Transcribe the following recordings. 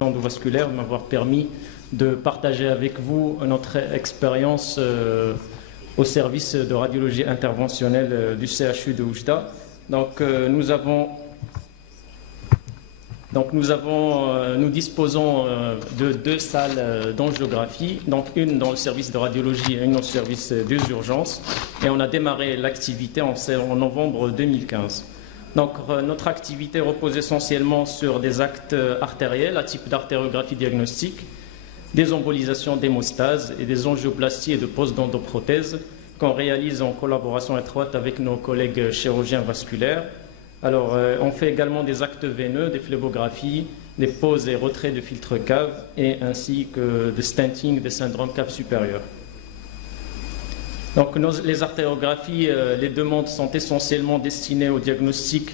endovasculaire, de m'avoir permis de partager avec vous notre expérience au service de radiologie interventionnelle du CHU de Oujda. Nous disposons de deux salles d'angiographie, donc une dans le service de radiologie et une au service des urgences. Et on a démarré l'activité en novembre 2015. Donc, notre activité repose essentiellement sur des actes artériels à type d'artériographie diagnostique, des embolisations d'hémostase et des angioplasties et de pose d'endoprothèses qu'on réalise en collaboration étroite avec nos collègues chirurgiens vasculaires. Alors, on fait également des actes veineux, des phlébographies, des poses et retraits de filtres cave et ainsi que de stenting des syndromes cave supérieur. Donc, les artériographies, les demandes sont essentiellement destinées au diagnostic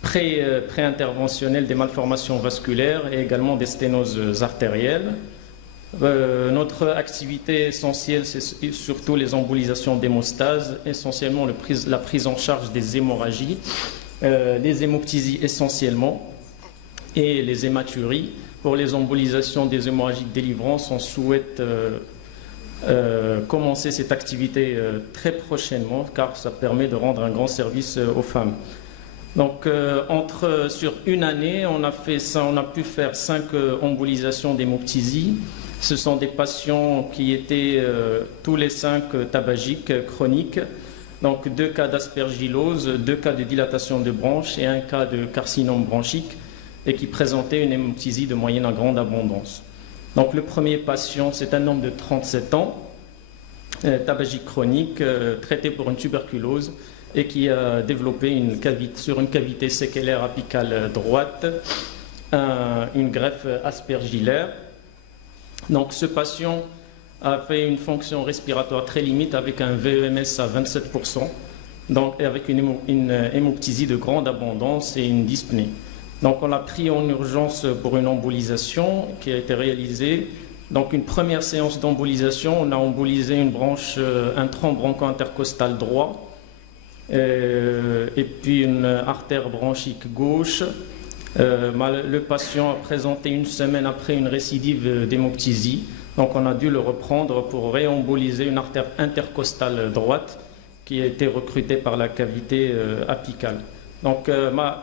pré-interventionnel des malformations vasculaires et également des sténoses artérielles. Notre activité essentielle, c'est surtout les embolisations d'hémostase, essentiellement la prise en charge des hémorragies, les hémoptysies essentiellement et les hématuries. Pour les embolisations des hémorragies de délivrance, on souhaite commencer cette activité très prochainement car ça permet de rendre un grand service aux femmes. Donc sur une année, on a pu faire 5 embolisations d'hémoptysie. Ce sont des patients qui étaient tous les 5 tabagiques chroniques. Donc 2 cas d'aspergillose, 2 cas de dilatation de branches et 1 cas de carcinome bronchique et qui présentaient une hémoptysie de moyenne à grande abondance. Donc le premier patient, c'est un homme de 37 ans, tabagique chronique, traité pour une tuberculose et qui a développé sur une cavité séquelaire apicale droite, une greffe aspergillaire. Donc ce patient a fait une fonction respiratoire très limite avec un VEMS à 27%, donc avec une hémoptysie de grande abondance et une dyspnée. Donc on l'a pris en urgence pour une embolisation qui a été réalisée. Donc une première séance d'embolisation, on a embolisé une branche, un tronc broncho-intercostal droit et puis une artère bronchique gauche. Le patient a présenté une semaine après une récidive d'hémoptysie. Donc on a dû le reprendre pour réemboliser une artère intercostale droite qui a été recrutée par la cavité apicale. Donc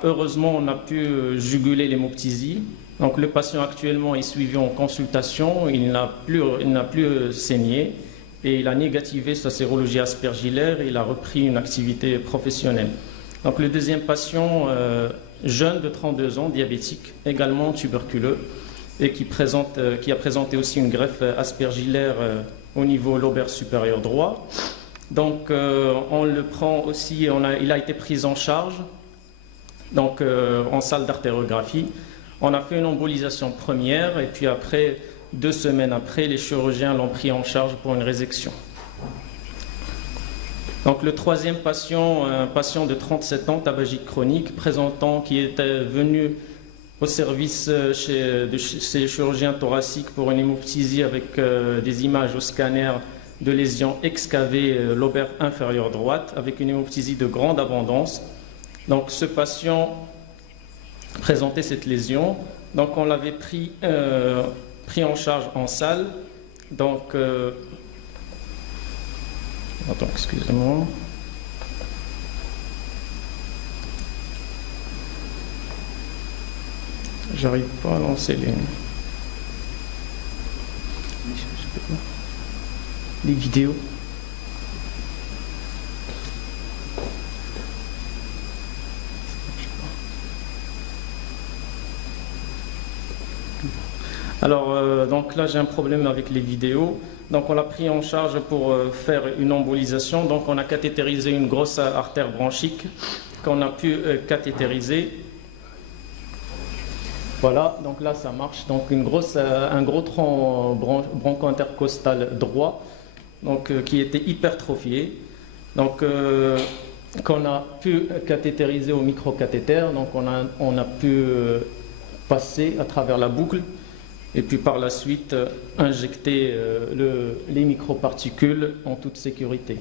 heureusement on a pu juguler l'hémoptysie. Donc le patient actuellement est suivi en consultation, il n'a plus saigné et il a négativé sa sérologie aspergillaire et il a repris une activité professionnelle. Donc le deuxième patient, jeune de 32 ans, diabétique, également tuberculeux et qui a présenté aussi une greffe aspergillaire au niveau lobaire supérieur droit. Donc on le prend aussi, il a été pris en charge donc en salle d'artériographie. On a fait une embolisation première et puis après, 2 semaines après, les chirurgiens l'ont pris en charge pour une résection. Donc le troisième patient, un patient de 37 ans, tabagique chronique, qui était venu au service chez les chirurgiens thoraciques pour une hémoptysie avec des images au scanner de lésions excavées lobaire inférieure droite avec une hémoptysie de grande abondance. Donc ce patient présentait cette lésion. Donc on l'avait pris en charge en salle. Donc attends, excusez-moi. J'arrive pas à lancer les vidéos. Alors, donc là, j'ai un problème avec les vidéos. Donc, on l'a pris en charge pour faire une embolisation. Donc, on a cathétérisé une grosse artère bronchique qu'on a pu cathétériser. Voilà, donc là, ça marche. Donc, un gros tronc broncho-intercostal droit donc, qui était hypertrophié. Donc, qu'on a pu cathétériser au microcathéter. Donc, on a pu passer à travers la boucle. Et puis par la suite, injecter les microparticules en toute sécurité.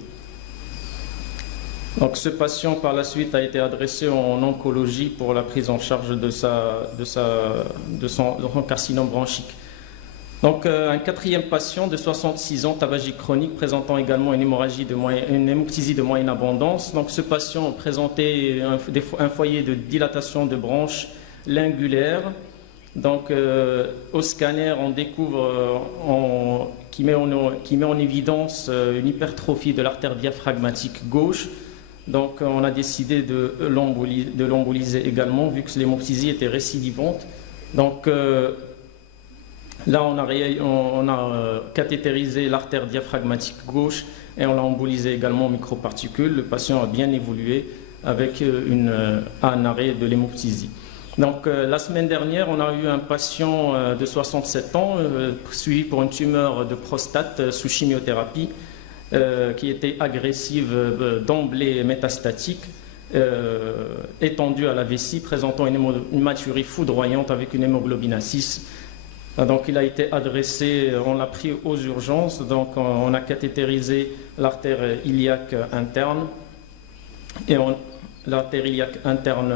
Donc ce patient par la suite a été adressé en oncologie pour la prise en charge de son carcinome bronchique. Donc un quatrième patient de 66 ans, tabagique chronique, présentant également une hémoptysie de moyenne abondance. Donc ce patient présentait un foyer de dilatation de branches lingulaires. Donc au scanner, on découvre qui met en évidence une hypertrophie de l'artère diaphragmatique gauche. Donc on a décidé de l'emboliser également, vu que l'hémoptysie était récidivante. Donc là, on a cathétérisé l'artère diaphragmatique gauche et on l'a embolisé également en microparticules. Le patient a bien évolué avec un arrêt de l'hémoptysie. Donc la semaine dernière, on a eu un patient de 67 ans suivi pour une tumeur de prostate sous chimiothérapie qui était agressive d'emblée métastatique, étendue à la vessie, présentant une hématurie foudroyante avec une hémoglobine à 6. Donc il a été adressé, on l'a pris aux urgences, donc on a cathétérisé l'artère iliaque interne et l'artère iliaque interne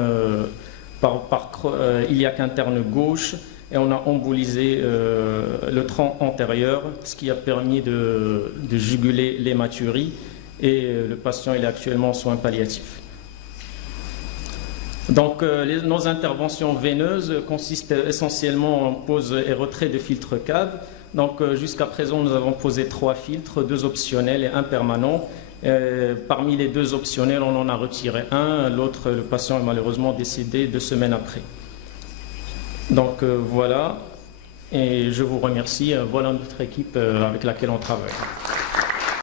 iliaque interne gauche, et on a embolisé le tronc antérieur, ce qui a permis de juguler l'hématurie, et le patient il est actuellement en soins palliatifs. Donc nos interventions veineuses consistent essentiellement en pose et retrait de filtres cave. Donc jusqu'à présent nous avons posé 3 filtres, 2 optionnels et 1 permanent. Parmi les 2 optionnels, on en a retiré un, l'autre, le patient est malheureusement décédé 2 semaines après. Donc voilà, et je vous remercie. Voilà notre équipe avec laquelle on travaille.